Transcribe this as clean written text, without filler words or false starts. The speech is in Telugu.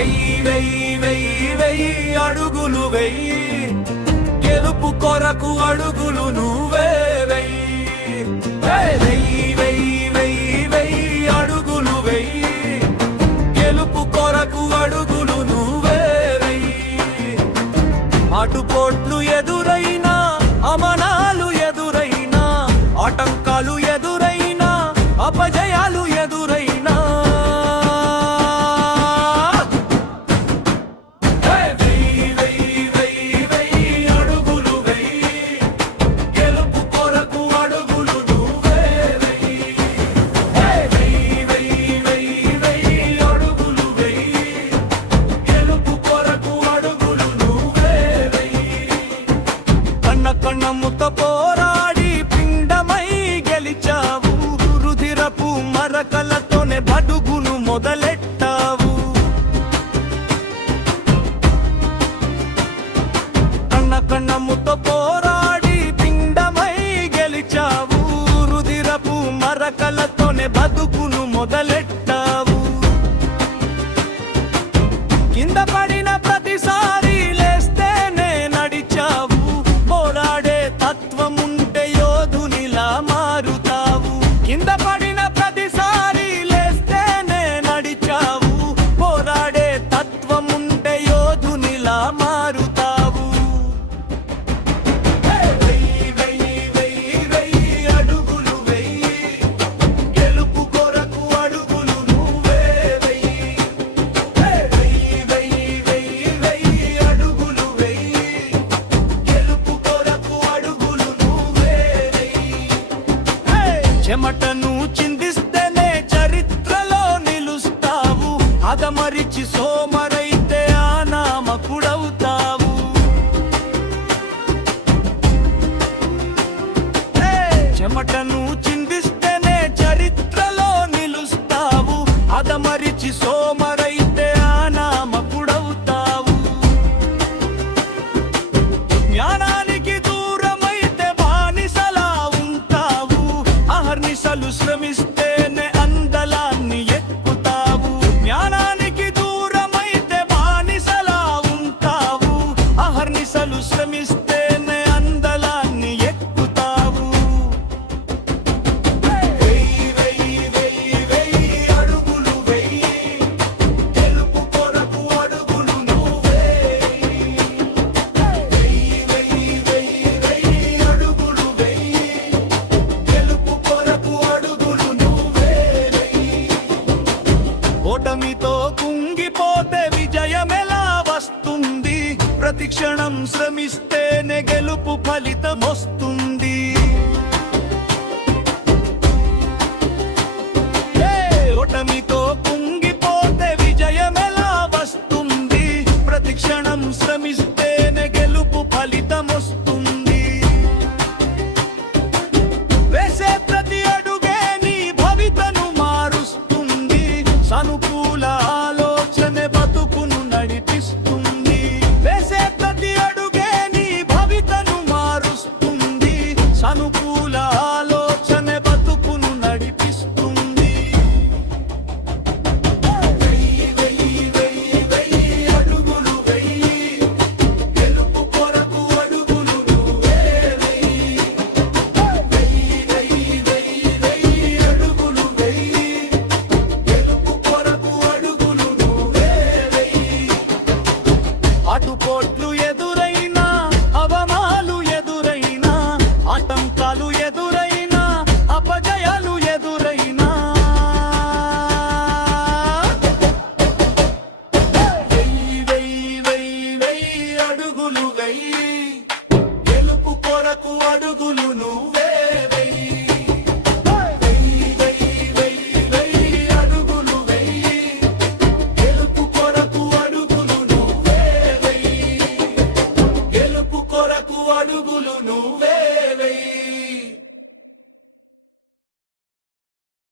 వెయ్యి వెయ్యి వెయ్యి వెయ్యి అడుగులు వెయ్యి, గెలుపు కొరకు అడుగులు నువ్వే వెయ్యి. వెయ్యి వెయ్యి వెయ్యి వెయ్యి అడుగులు వెయ్యి, గెలుపు కొరకు అడుగులు నువ్వే వెయ్యి. అటుపోట్లు ఎదురైనా, అమనాలు ఎదురైనా, ఆటంకాలు ఎదురైనా, అపజయాలు ఎదురైనా, వెయ్యి వెయ్యి వెయ్యి వెయ్యి అడుగులు వెయ్యి, గెలుపు కొరకు అడుగులు నువ్వే వెయ్యి. వెయ్యి వెయ్యి వెయ్యి వెయ్యి అడుగులు వెయ్యి, గెలుపు కొరకు అడుగులు నువ్వే వెయ్యి. కన్న కన్నముతో పోరాడి పిండమై గెలిచావు, రుధిరపు మరకలతోనే బడుగును మొదలెట్టావు. కన్న కన్నముతో పోరాడి పిండమై గెలిచావు, రుధిరపు మరకలతోనే బతుకును మొదలెట్టావు. కింద పడిన ప్రతిసారి లేస్తేనే నడిచావు, పోరాడే తత్వముంటే యోధునిలా మారుతావు. కింద పడిన ప్రతిసారి లేస్తేనే నడిచావు, పోరాడే తత్వముంటే యోధునిలా మారుతావు. వెయ్యి వెయ్యి వెయ్యి వెయ్యి అడుగులు వెయ్యి, గెలుపు కొరకు అడుగులు నువ్వే వెయ్యి. వెయ్యి వెయ్యి వెయ్యి వెయ్యి అడుగులు వెయ్యి, గెలుపు కొరకు అడుగులు నువ్వే వెయ్యి. చెమటను చిందిస్తేనే చరిత్రలో నిలుస్తావు, అదమరిచి సోమరైతే అనామకుడవుతావు. చెమటను చిందిస్తేనే చరిత్రలో నిలుస్తావు, అదమరిచి సోమరైతే అనామకుడవుతావు. జ్ఞానానికి దూరమైతే బానిసలా ఉంటావు, అహర్నిశలు శ్రమిస్తేనే అందలాన్ని ఎక్కుతావు. జ్ఞానానికి దూరమైతే బానిసలా ఉంటావు, అహర్నిశలు శ్రమిస్తేనే అందలాన్ని ఎక్కుతావు. వెయ్యి వెయ్యి వెయ్యి వెయ్యి అడుగులు వెయ్యి, గెలుపు కొరకు అడుగులు నువ్వే వెయ్యి. వెయ్యి వెయ్యి వెయ్యి వెయ్యి అడుగులు వెయ్యి, గెలుపు కొరకు అడుగులు నువ్వే వెయ్యి. ఓటమితో కుంగిపోతే విజయమెలా వస్తుంది, ప్రతి క్షణం శ్రమిస్తేనే గెలుపు ఫలితం వస్తుంది. ఓటమితో కుంగిపోతే విజయమెలా వస్తుంది, ప్రతి క్షణం శ్రమిస్తేనే గెలుపు ఫలితం వస్తుంది. వేసే ప్రతి అడుగే నీ భవితను మారుస్తుంది, సానుకూల ఆలోచనే బతుకును నడిపిస్తుంది. వేసే ప్రతి అడుగే నీ భవితను మారుస్తుంది, సానుకూల ఆలోచనే బతుకును నడిపిస్తుంది. వెయ్యి వెయ్యి వెయ్యి వెయ్యి అడుగులు వెయ్యి, గెలుపు కొరకు అడుగులు నువ్వే వెయ్యి. వెయ్యి వెయ్యి వెయ్యి వెయ్యి అడుగులు వెయ్యి, గెలుపు కొరకు అడుగులు నువ్వే వెయ్యి. అటుపోట్లు ఎదురు